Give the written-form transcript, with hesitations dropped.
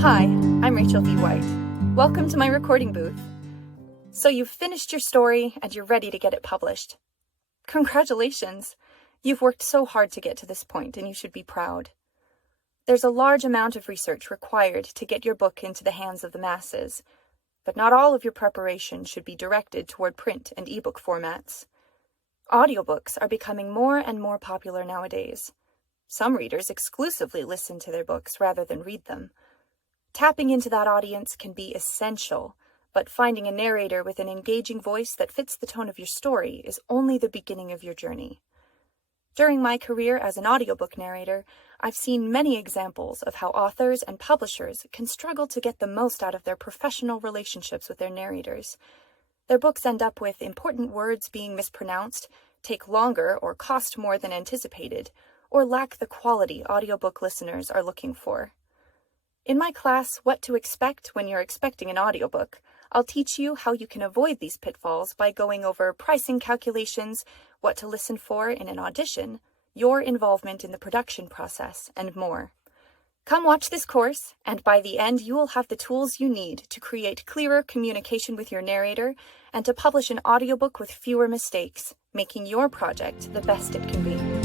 Hi, I'm Rachel V. White. Welcome to my recording booth. So you've finished your story and you're ready to get it published. Congratulations! You've worked so hard to get to this point and you should be proud. There's a large amount of research required to get your book into the hands of the masses, but not all of your preparation should be directed toward print and ebook formats. Audiobooks are becoming more and more popular nowadays. Some readers exclusively listen to their books rather than read them. Tapping into that audience can be essential, but finding a narrator with an engaging voice that fits the tone of your story is only the beginning of your journey. During my career as an audiobook narrator, I've seen many examples of how authors and publishers can struggle to get the most out of their professional relationships with their narrators. Their books end up with important words being mispronounced, take longer or cost more than anticipated, or lack the quality audiobook listeners are looking for. In my class, What to Expect When You're Expecting an Audiobook, I'll teach you how you can avoid these pitfalls by going over pricing calculations, what to listen for in an audition, your involvement in the production process, and more. Come watch this course, and by the end you will have the tools you need to create clearer communication with your narrator and to publish an audiobook with fewer mistakes, making your project the best it can be.